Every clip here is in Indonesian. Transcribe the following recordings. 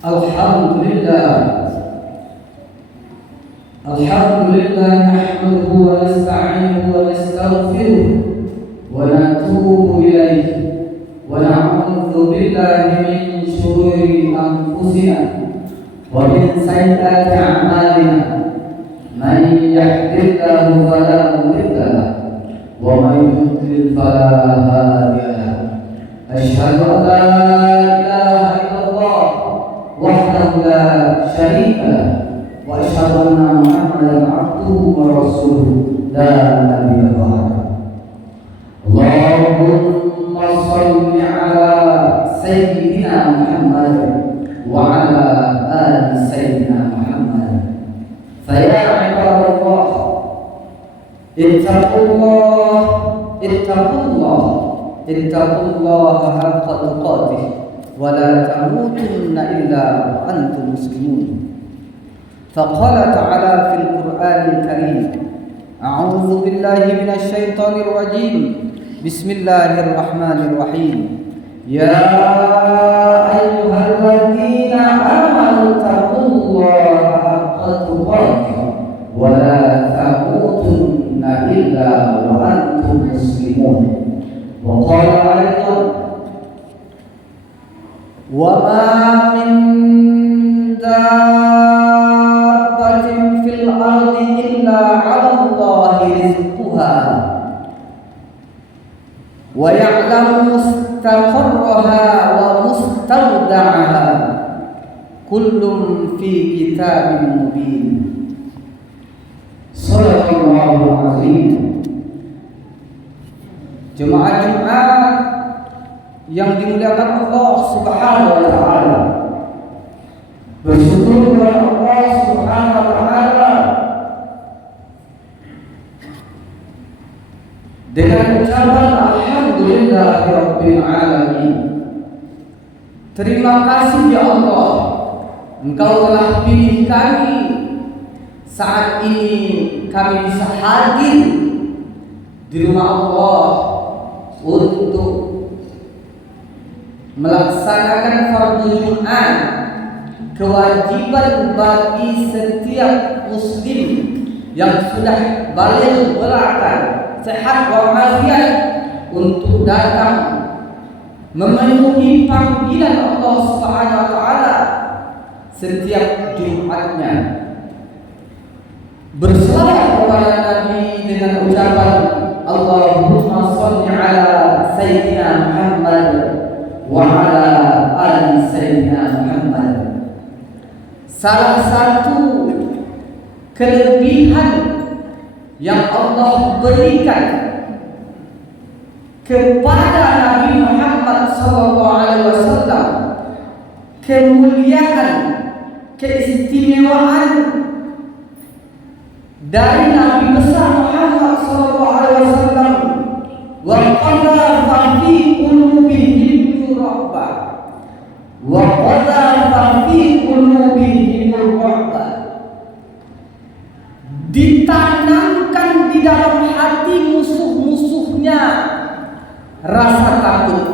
Alhamdulillah nahmaduhu wa nasta'inuhu wa nastaghfiruh wa natubu ilayhi wa na'udzu billahi min shururi anfusina wa min sayyiati a'malina. Man yahdihillahu fala mudilla lahu wa man yudlil fala hadiya lahu. Asyhadu an la ilaha illallah wahdahu la syarika lahu wa asyhadu anna Muhammadan abduhu wa rasuluhu la nabiyya ba'dahu. Allahumma shalli ala sayyidina Muhammad wa ala ali sayyidina Muhammad. Fa ya ibadallah, ittaqullah haqqa tuqatih wa la tamutunna illa wa antum muslimun. فقال تعالى في القرآن الكريم: أعوذ بالله من الشيطان الرجيم بسم الله الرحمن الرحيم يا أيها الذين آمنوا اتقوا الله حق تقاته ولا تموتن إلا وأنتم مسلمون. وقال أيضا: وما من wa ya'lamu mustaqarraha wa mustawda'aha kullun fi kitabin mubin. Shadaqallahu azim. Jemaah Jumat yang dimuliakan Allah Subhanahu wa taala, bersyukur kepada Allah Subhanahu wa taala dengan ucapan alhamdulillahirabbil alamin. Terima kasih ya Allah, Engkau telah pilih kami. Saat ini kami bisa hadir di rumah Allah untuk melaksanakan fardu Jumat, kewajiban bagi setiap muslim yang sudah baligh belakang, sehat walafiat, untuk datang memenuhi panggilan Allah Subhanahu wa taala setiap Jumatnya. Berselawat kepada Nabi dengan ucapan Allahumma shalli ala sayyidina Muhammad wa ala ali sayyidina Muhammad. Salah satu kelebihan yang Allah berikan kepada Nabi Muhammad SAW, kemuliaan, keistimewaan dari Nabi besar Muhammad SAW. Wa qadha fi qulubihim rahba, wa qadha fi qulubihim rahba, ditanamkan di dalam hati musuh-musuhnya rasa takut.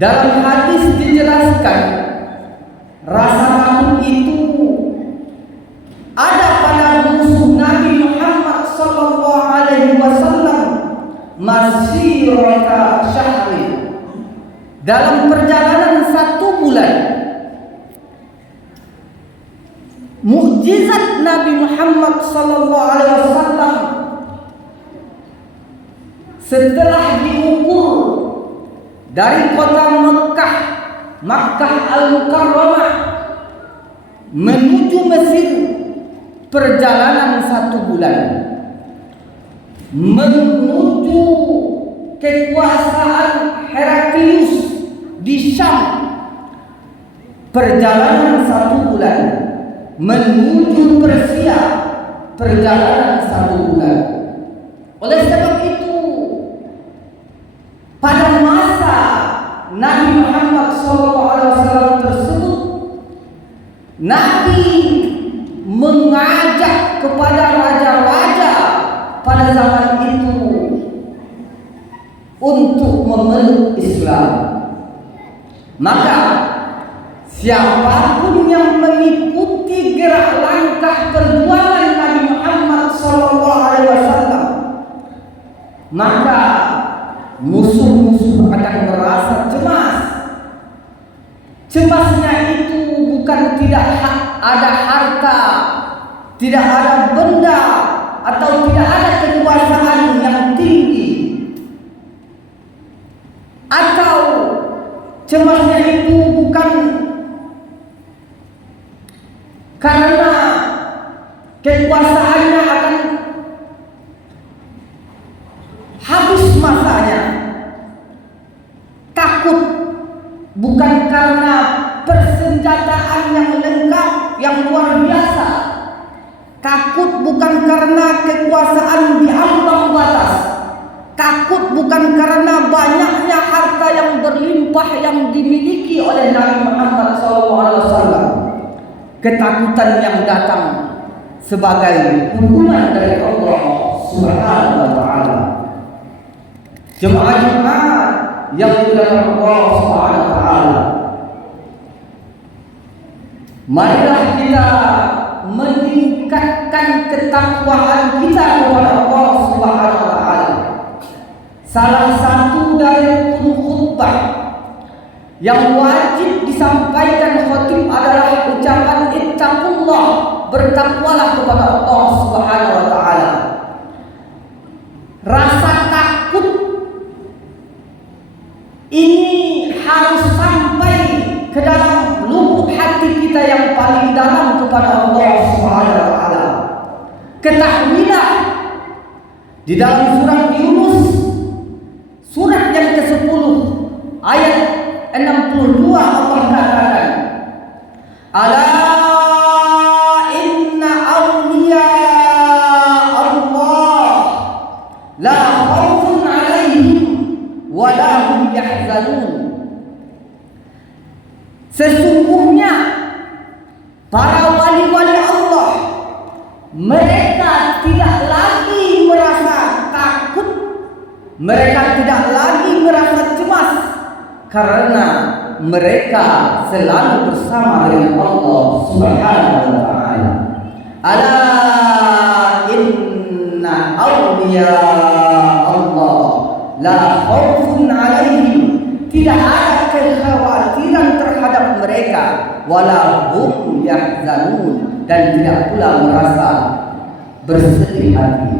Dalam hadis dijelaskan, rasa takut itu ada pada musuh Nabi Muhammad SAW masirata syahri, dalam perjalanan 1 bulan. Mukjizat Nabi Muhammad SAW setelah diukur dari kota Makkah Al-Mukarramah menuju Mesir, perjalanan 1 bulan. Menuju kekuasaan Heraklius di Syam, perjalanan 1 bulan. Menuju Persia, perjalanan 1 bulan. Oleh sebab itu, pada masa Nabi Muhammad SAW tersebut, Nabi mengajak kepada raja-raja pada zaman itu untuk memeluk Islam. Maka siapapun yang mengikuti gerak langkah perjuangan Nabi Muhammad SAW, maka musuh-musuh akan merasa cemas. Cemasnya itu bukan tidak ada harta, tidak ada benda, atau tidak ada kekuasaan yang tinggi, atau cemasnya itu bukan karena kekuasaannya akan habis masanya. Takut bukan karena persenjataan yang lengkap, yang luar biasa. Takut bukan karena kekuasaan di ambang batas. Takut bukan karena banyaknya harta yang berlimpah yang dimiliki oleh Nabi Muhammad SAW. Ketakutan yang datang sebagai hukuman dari Allah Subhanahu wa Ta'ala. Jemaah-jemaah yang dimuliakan Allah Subhanahu wa Ta'ala, marilah kita meningkatkan ketakwaan kita kepada Allah Subhanahu wa Ta'ala. Salah satu dari khutbah yang wajib disampaikan khatib adalah ucapan ittaqullah, bertakwalah kepada Allah Subhanahu wa Ta'ala. Rasa takut ini harus sampai ke dalam lubuk hati kita yang paling dalam kepada Allah Subhanahu wa Ta'ala. Ketahuilah di dalam surat Yunus, surat yang ke-10 ayat 62, Allah katakan, ala inna awliya Allah la khaufun alaihim wa la hum yahzanun. Sesungguhnya para wali-wali Allah, mereka tidak lagi merasa takut, mereka tidak lagi merasa cemas, karena mereka selalu bersama dengan Allah Subhanahu wa Ta'ala. Ala inna awliya Allah la khaufun alaihim, tidak ada kekhawatiran terhadap mereka, wala hum yahzanun, dan tidak pula merasa bersedih hati.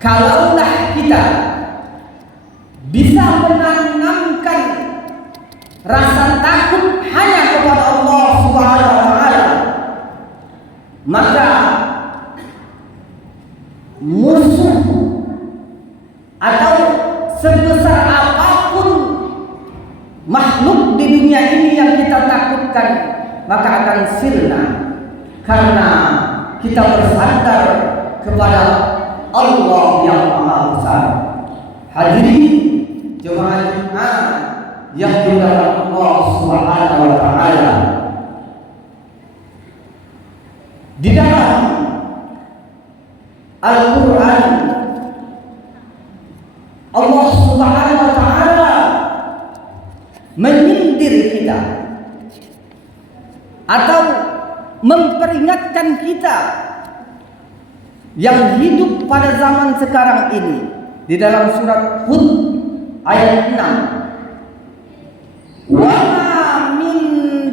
Kalaulah kita bisa menanamkan rasa takut hanya kepada Allah Subhanahu wa Ta'ala, maka musuh atau sebesar apapun makhluk di dunia ini yang kita takutkan, maka akan sirna, karena kita bersandar kepada Allah yang Maha Besar. Hadirin jemaah Jumat yang dimuliakan Allah Subhanahu wa Ta'ala, di dalam Al-Quran Allah Subhanahu wa Ta'ala menyindir kita atau memperingatkan kita yang hidup pada zaman sekarang ini di dalam surat Hud ayat 6. Wa ma min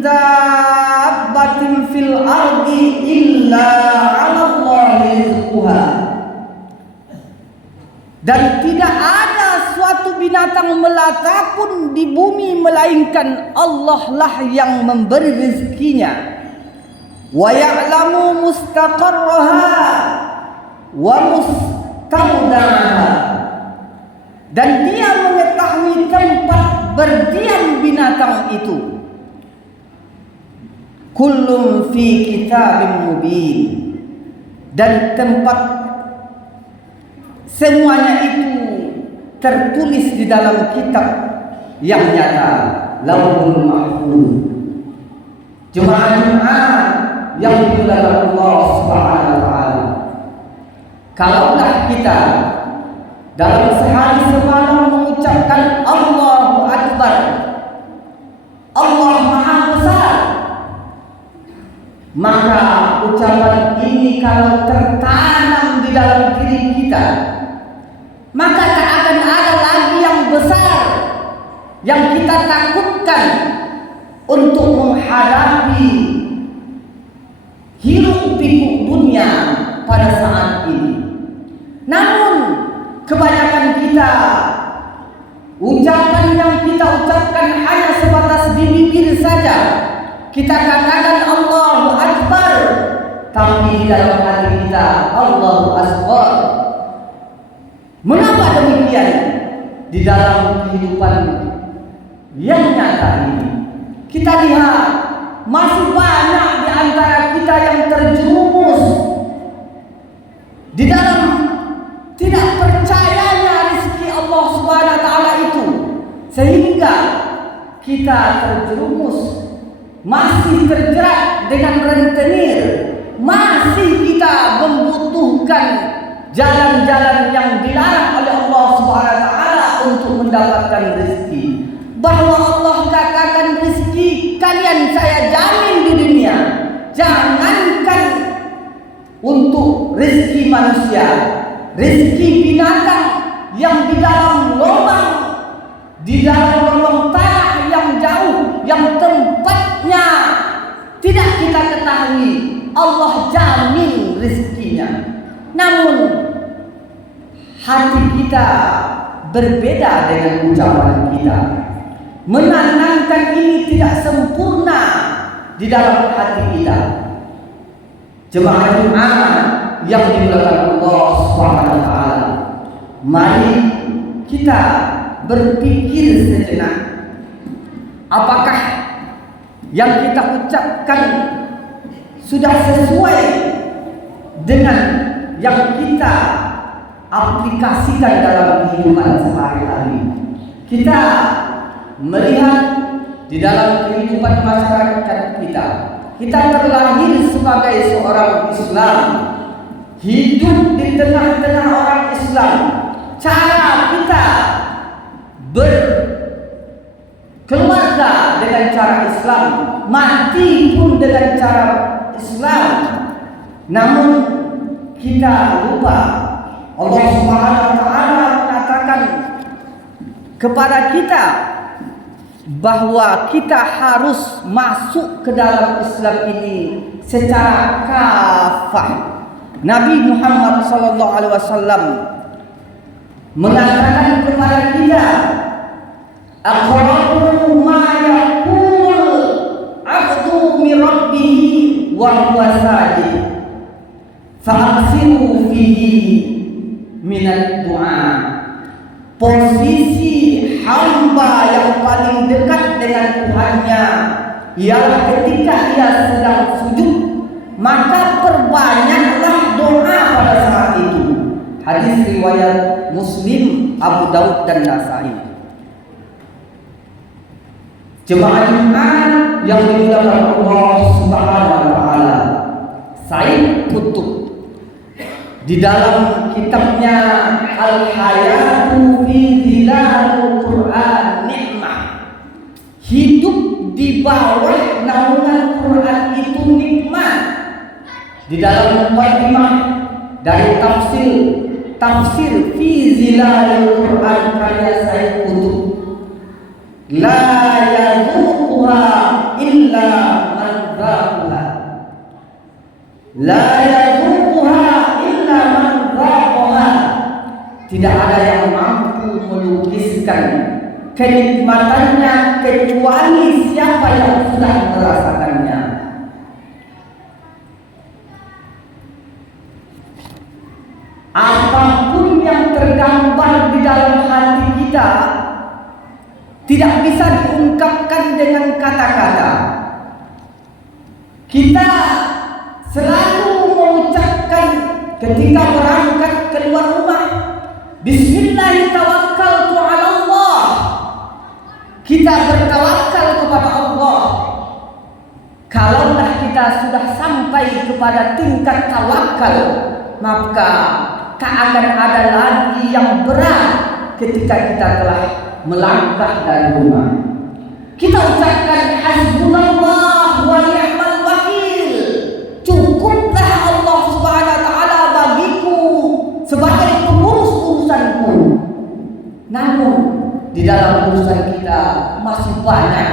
dabbatin fil ardi illa 'ala Allahi rizquha. Dan tidak ada suatu binatang melata pun di bumi melainkan Allah lah yang memberi rezekinya. Wa ya'lamu mustaqarraha wa mustawda'aha, dan dia mengetahui tempat berdiam binatang itu. Kullun fi kitabim mubin, dan tempat semuanya itu tertulis di dalam kitab yang nyata, Lauhul Mahfuz. Jemaah yang dimuliakan Allah Subhanahu wa Ta'ala, kalaulah kita dalam sehari semalam mengucapkan Allahu Akbar, Allah Maha Besar, maka ucapan ini kalau tertanam di dalam diri kita, maka tak akan ada lagi yang besar yang kita takutkan untuk menghadapi hiruk pikuk dunia pada saat ini. Namun kebanyakan kita, ucapan yang kita ucapkan hanya sebatas di bibir saja. Kita katakan Allahu Akbar, tapi di dalam hati kita Allahu Akbar. Mengapa demikian? Di dalam kehidupan yang nyata ini, kita lihat masih banyak di antara kita yang terjerumus di dalam tidak percayanya rezeki Allah Subhanahu wa taala itu, sehingga kita terjerumus, masih terjerat dengan rentenir, masih kita membutuhkan jalan-jalan yang dilarang oleh Allah Subhanahu wa taala untuk mendapatkan rezeki. Bahwa Allah katakan rezeki kalian saya jamin di dunia. Jangankan untuk rezeki manusia, rezeki binatang yang di dalam lubang, di dalam lubang tanah yang jauh, yang tempatnya tidak kita ketahui, Allah jamin rezekinya. Namun hati kita berbeda dengan ucapan kita. Menanamkan ini tidak sempurna di dalam hati kita. Jemaah Jumat yang dimuliakan Allah Subhanahu wa taala, mari kita berpikir sejenak. Apakah yang kita ucapkan sudah sesuai dengan yang kita aplikasikan dalam kehidupan sehari-hari? Kita melihat di dalam kehidupan masyarakat kita, kita terlahir sebagai seorang Islam, hidup di tengah-tengah orang Islam. Cara kita berkeluarga dengan cara Islam, mati pun dengan cara Islam. Namun kita lupa Allah Subhanahu wa taala mengatakan kepada kita bahwa kita harus masuk ke dalam Islam ini secara kafah. Nabi Muhammad sallallahu alaihi wasallam mengatakan kepada kita, aqrabu ma yaqul 'abdu min rabbih wa huwa sajid fa'ksiru fihi minad du'a. Posisi hamba yang paling dekat dengan Tuhannya ialah ketika ia sedang sujud, maka perbanyaklah doa pada saat itu. Hadis riwayat Muslim, Abu Daud dan Nasai. Jemaah Jumat yang dimuliakan Allah Subhanahu wa taala, Said Qutb di dalam kitabnya Al-Hayatu fi Zilalul Quran Nikmah, hidup di bawah naungan Quran itu nikmat. Di dalam muqaddimah dari tafsir fi Zilalul Quran karya Said Qutb, la yadhuquha illa man dzaqaha, la yadhuquha illa man dzaqaha. Tidak ada yang mampu melukiskan kenikmatannya kecuali siapa yang sudah merasakannya. Apapun yang tergambar di dalam hati kita tidak bisa diungkapkan dengan kata-kata. Kita selalu mengucapkan ketika berangkat keluar rumah, Bismillah tawakkaltu 'ala Allah. Kita bertawakal kepada Allah. Kalaulah kita sudah sampai kepada tingkat tawakal, maka tak akan ada lagi yang berat ketika kita telah melangkah dari rumah. Kita ucapkan hasbunallah wa ni'mal wakil. sebagai pengurus urusanku. Namun di dalam urusan kita masih banyak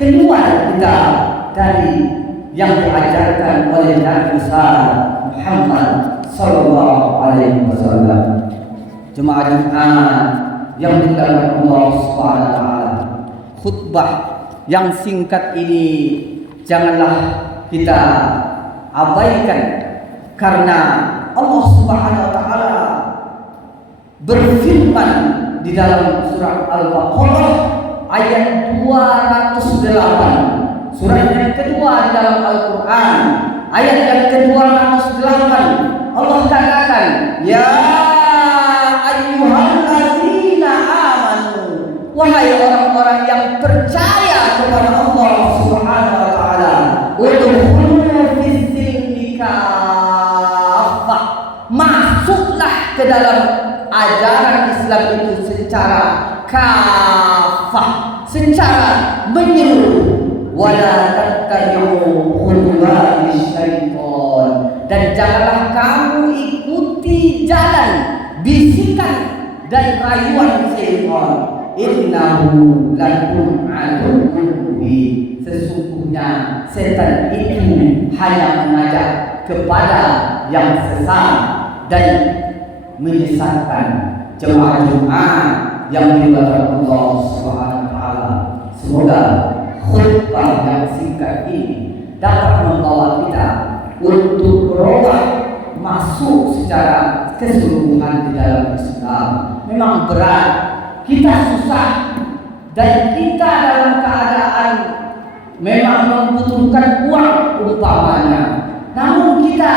keluar kita dari yang diajarkan oleh Nabi besar Muhammad sallallahu alaihi wasallam. Jemaah Jumat yang dimuliakan Allah Subhanahu wa taala, khutbah yang singkat ini janganlah kita abaikan, karena Allah Subhanahu wa taala berfirman di dalam surah Al-Baqarah ayat 208, surat yang kedua di dalam Al-Quran, ayat yang ke-208. Allah katakan, ya ayyuhallazina amanu, wahai orang-orang yang percaya kepada Allah Subhanahu wa taala, udkhulu fis-silmi kaffah, masuklah ke dalam ajaran Islam itu secara kafah, secara menyeluruh. Wala tattabi'u khutuwatis syaitan, dan janganlah kamu ikuti jalan bisikan dan rayuan syaitan. Innahu lakum aduwwun mubin, sesungguhnya setan itu hanya mengajak kepada yang sesat dan menyesatkan. Jemaah Jumat yang dimuliakan Allah Subhanahu wa taala, semoga khutbah yang singkat ini dapat membawa kita untuk berubah masuk secara keseluruhan di dalam Islam. Memang berat, kita susah, dan kita dalam keadaan memang membutuhkan uang umpamanya, namun kita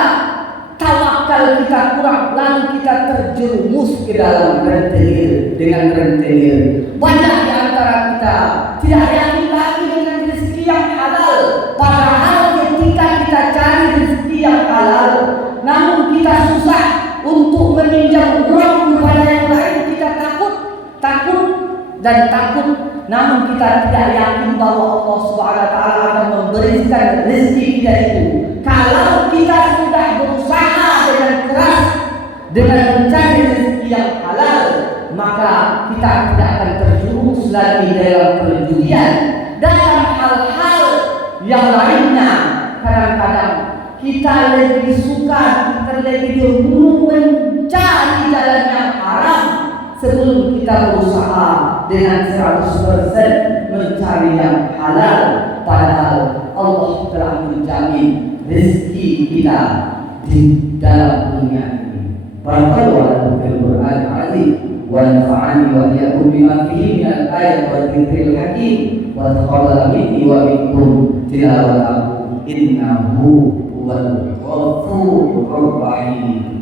tawakal kita kurang, lalu kita terjerumus ke dalam rentenir dengan rentenir. Banyak di antara kita tidak yakin lagi dengan rezeki yang halal, padahal ketika kita cari rezeki yang halal, namun kita susah untuk meminjam uang kepada yang lain. Kita takut, namun kita tidak yakin bahwa Allah Subhanahu wa taala akan memberikan rezeki kita itu. Kalau kita sudah berusaha dengan keras dengan mencari rezeki yang halal, maka kita tidak akan terjerumus lagi dalam perjudian, dalam hal-hal yang lainnya. Kadang-kadang kita lebih suka, kita lebih dulu mencari jalan yang haram sebelum kita berusaha dengan 100% mencari yang halal, padahal Allah telah menjamin rezeki kita di dalam dunia ini. Barakallahu fil Qur'anil azim wa nafa'ani wa iyyakum bima fihi minal ayati wa dzikril hakim wa taqabbal minni wa minkum tilawatahu innahu huwal ghafurur rahim.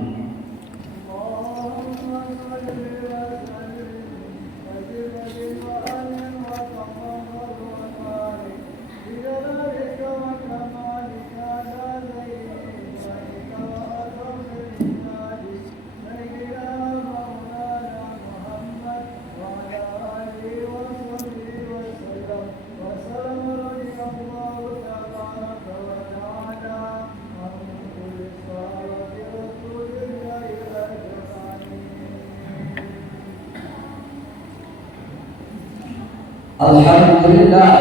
Alhamdulillah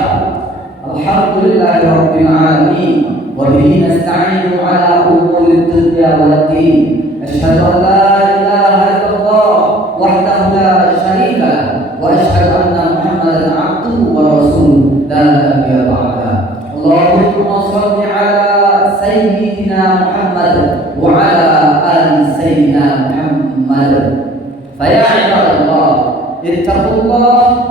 rabbil alamin wa bihi nasta'inu ala umuri dunya waddin. Asyhadu an la ilaha illallah wahdahu la syarika lahu wa asyhadu anna Muhammadan abduhu wa rasuluhu la nabiyya ba'da. Allahumma shalli ala sayyidina Muhammad wa ala ali sayyidina Muhammad. Fa ya ibadallah, ittaqullah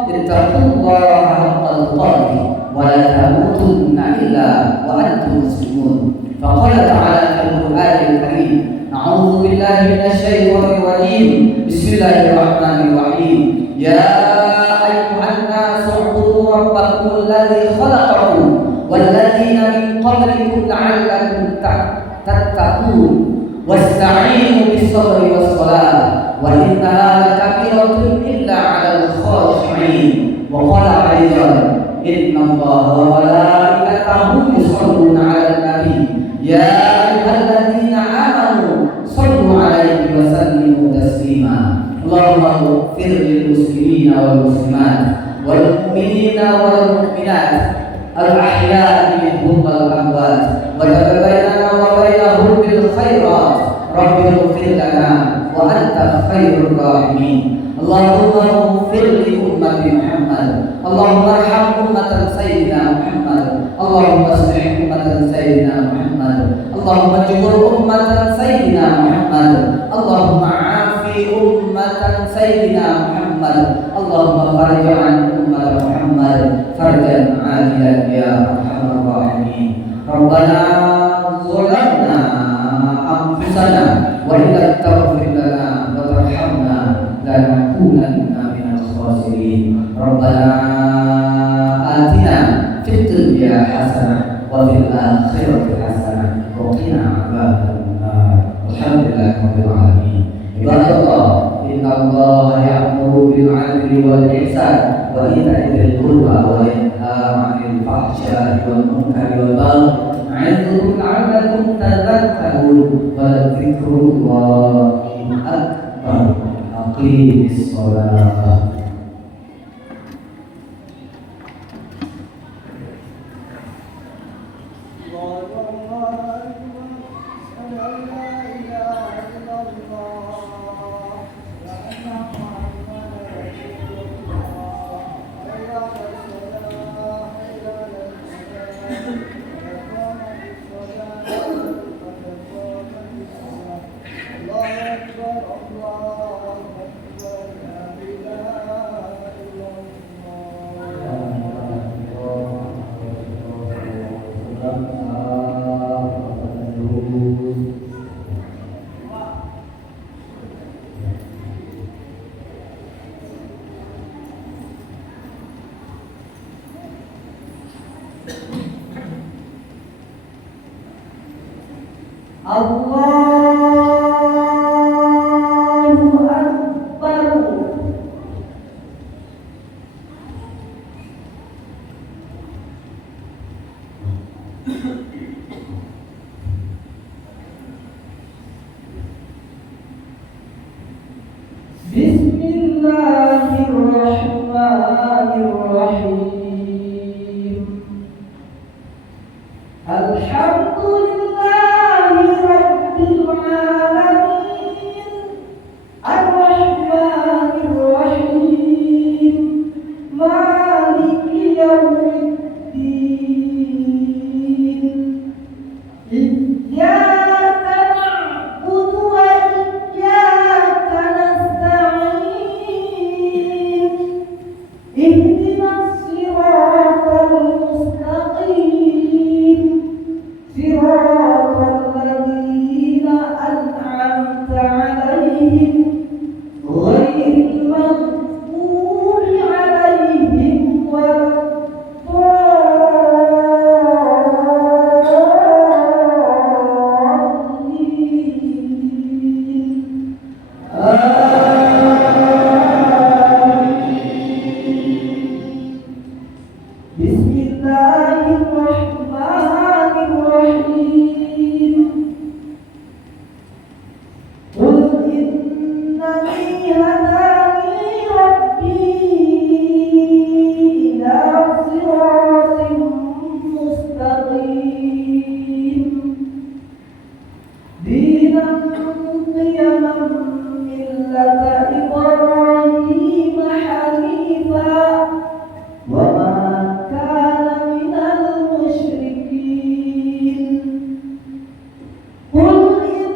haqqal tuqatih wa la tamutunna illa wa antum muslimun. Faqala ta'ala fil Qur'anil Karim, a'udzu billahi minasy syaithanir rajim. Bismillahirrahmanir rahim. Ya ayyuhan nasu ubudu rabbakum alladzi khalaqakum wal ladzina min qablikum la'allakum tattaqun wasta'inu bis-sabri was-salah wa innaha lakabiratun illa 'alal khashi'in. Wa qala aidan, innallaha wa malaikatahu yusholluna 'alan nabi ya ayyuhalladzina amanu shallu 'alaihi wa sallimu اغفر للمسلمين والمسلمات والمؤمنين والمؤمنات الأحياء منهم والأموات وجعل بيننا وبينهم بالخيرات رب اغفر لنا وأنت خير الراحمين اللهم اغفر لأمة محمد اللهم ارحم أمة سيدنا محمد اللهم اصلح أمة سيدنا محمد اللهم اجبر أمة سيدنا محمد اللهم عافي أمة سيدنا محمد اللهم فرج عن أمة محمد فرجا عاجلا يا أرحم الراحمين ربنا ظلمنا أنفسنا وإن لم تغفر لنا وترحمنا لنكونن من الخاسرين ربنا آتنا في الدنيا حسنة وفي الآخرة حسنة وقنا عذاب النار الحمد لله رب العالمين عباد الله إن الله يأمر بالعدل والإحسان وإيتاء ذي القربى وينهى عن الفحشاء والمنكر والبغي يعظكم لعلكم تذكرون ولذكر الله أكبر أقيم الصلاة Allahu Akbar. Bismillahirrahmanirrahim. Alhamdulillahi Rabbil Alamin Ar-Rahmanir-Rahim Maliki Yawmiddin Iyyaka na'budu wa iyyaka nasta'in Ihdinas siratal mustaqim صراط الذين أنعمت عليهم غير المغضوب عليهم ولا الضالين بسم الله الرحمن الرحيم قل إنني هداني ربي إلى صراط مستقيم دينا قيما ملة إبراهيم حنيفا وما كان من المشركين قل إن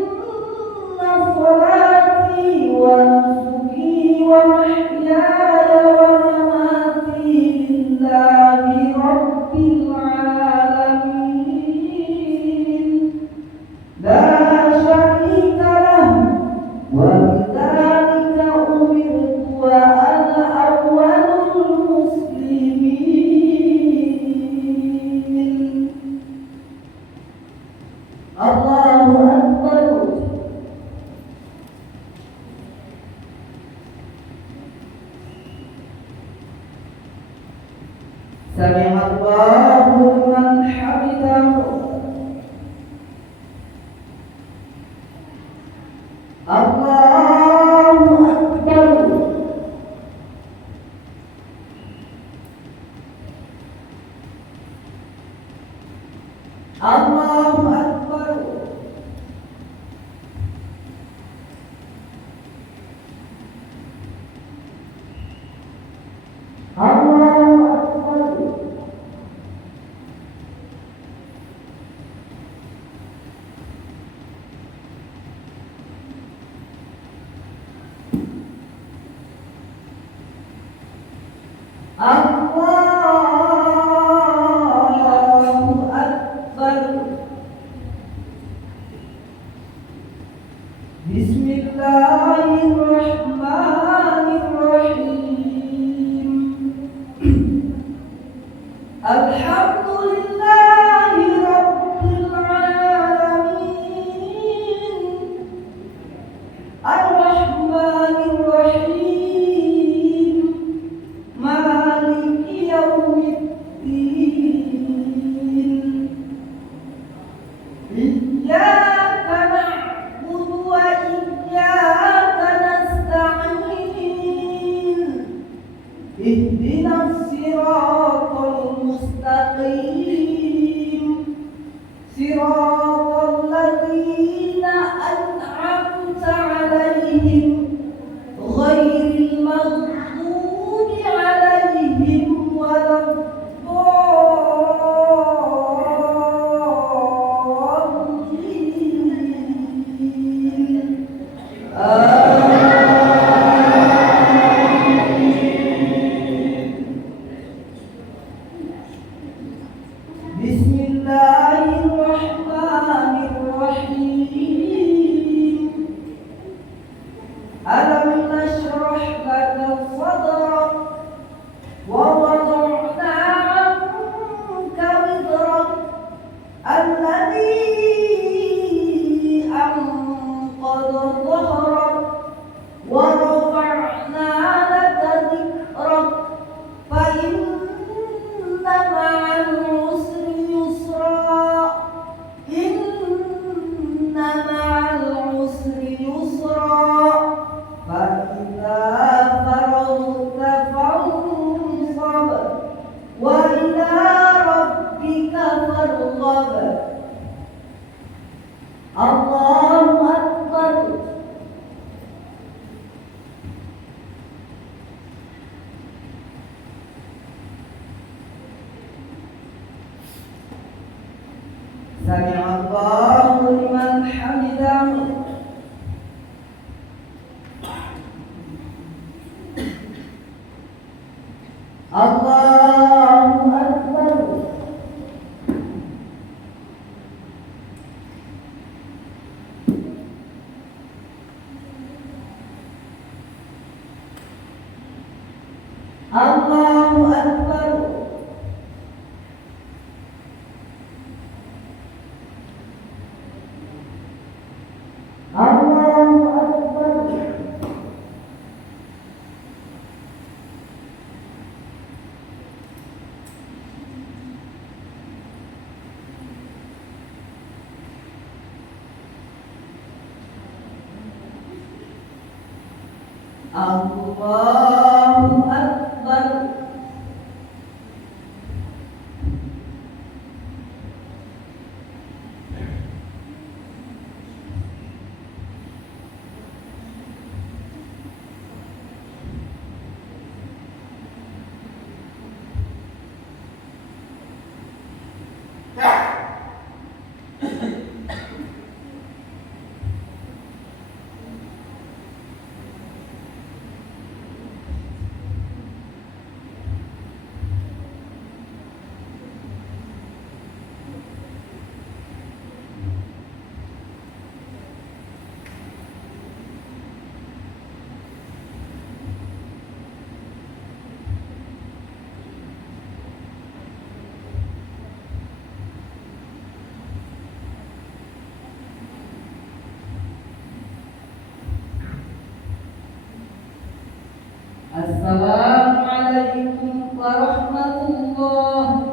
صلاتي ونسكي ومحياي ومماتي لله رب العالمين لا شريك له وبذلك أمرت وأنا أول المسلمين الله أكبر سمع الله لمن حمده الله أكبر Allahu Akbar. Allahu Akbar. Allahu Akbar. Bismillahirrahmanirrahim. Alhamdulillahi Rabbil Alamin. Ar-Rahmanir-Rahim. Maliki Yawmiddin. Iyyaka na'budu wa iyyaka nasta'in. Ihdinas siratal mustaqim. Siratal ladzina an'amta 'alaihim ghairil maghdubi 'alaihim waladdallin. Bismillahirrahmanirrahim. Alam nashrah laka sadrak wa wada'na 'anka wizrak alladhi anqadha dhahrak wa rafa'na laka dhikrak fa inna ma'al usri yusra inna ma'al usri yusra fa idza faragta fansab wa ila rabbika farghab. Allahu Akbar. Sami'allahu liman hamidahu. Allahu Akbar. Allahu Akbar. Allahu Akbar. Allahu Akbar. Assalamualaikum warahmatullahi.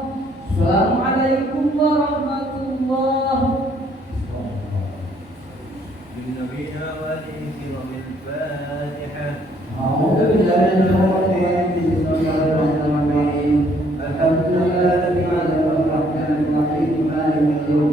Assalamualaikum warahmatullahi. بالنبينا وعليه وبالفاتحة. أعوذ بالله من الشيطان الرجيم. الحمد لله رب العالمين الرحمن الرحيم مالك يوم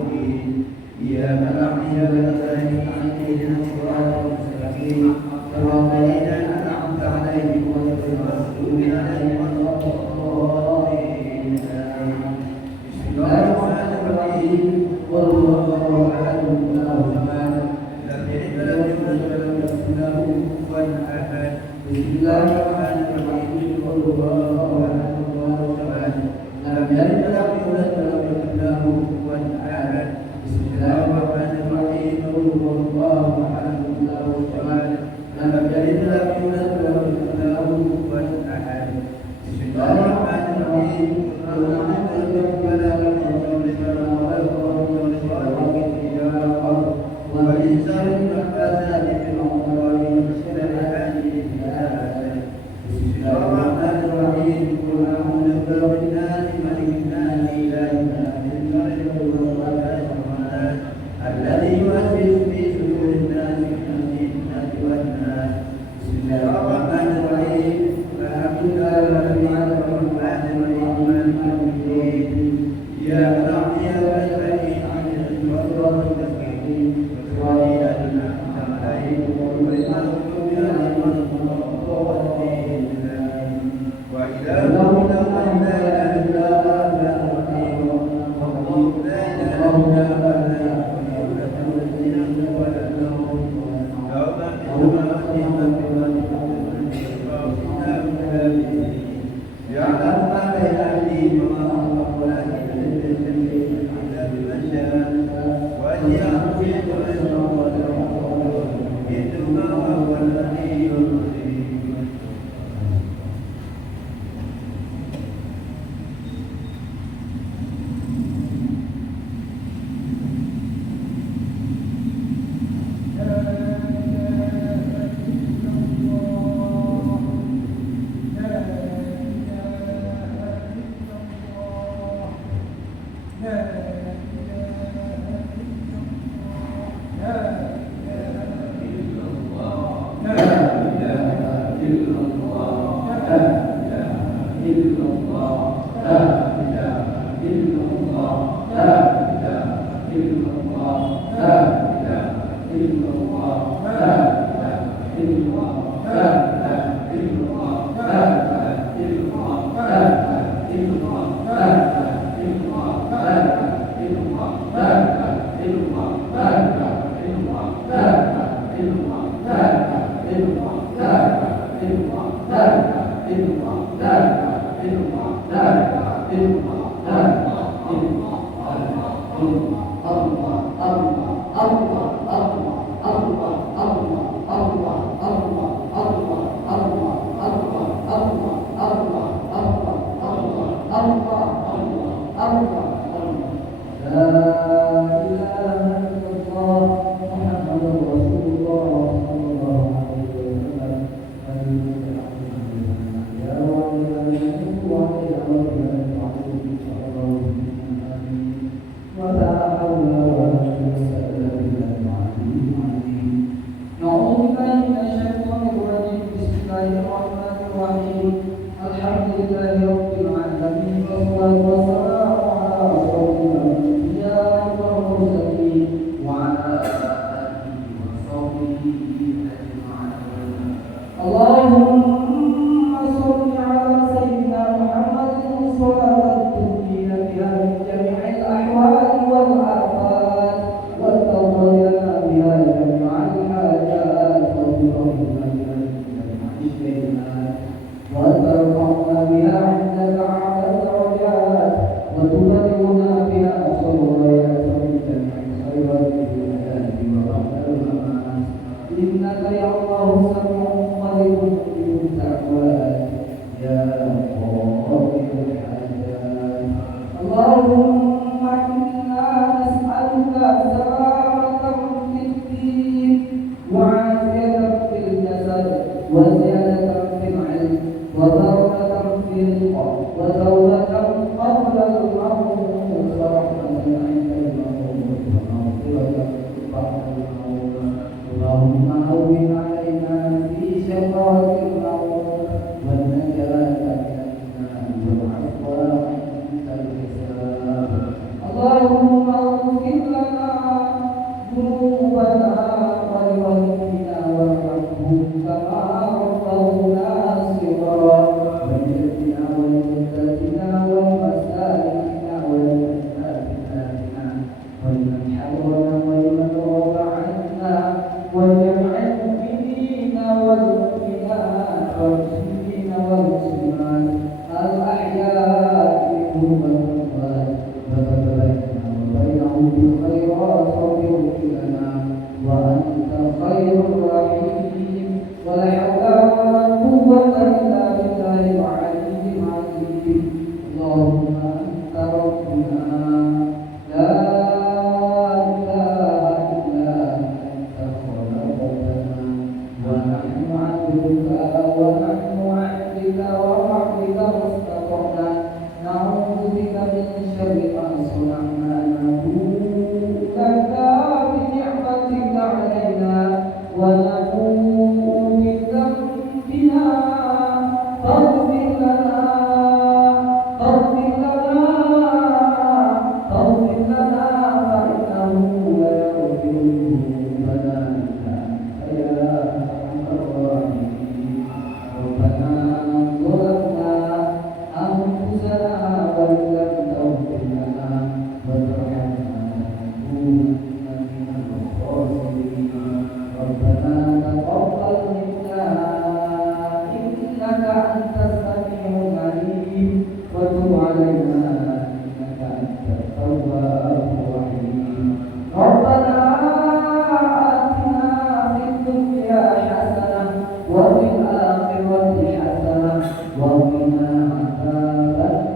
وقنا عذاب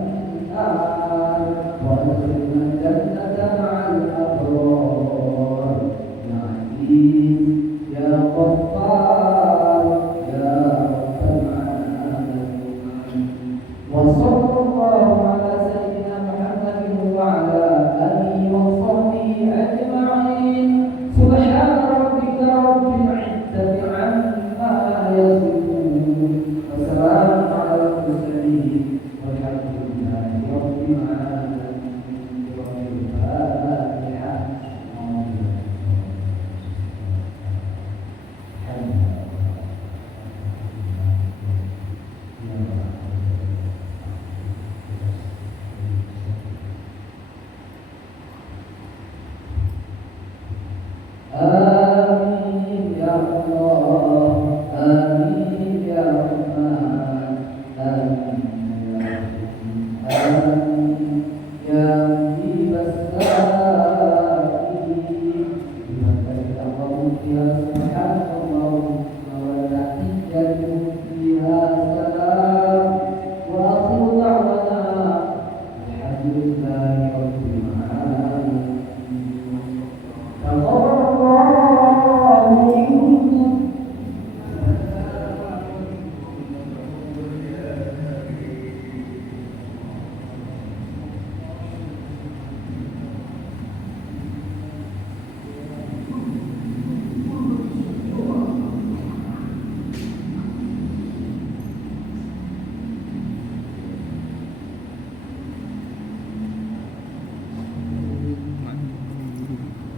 النار وادخلنا الجنة مع الأبرار يا عليم يا غفار يا رب العالمين وصلى الله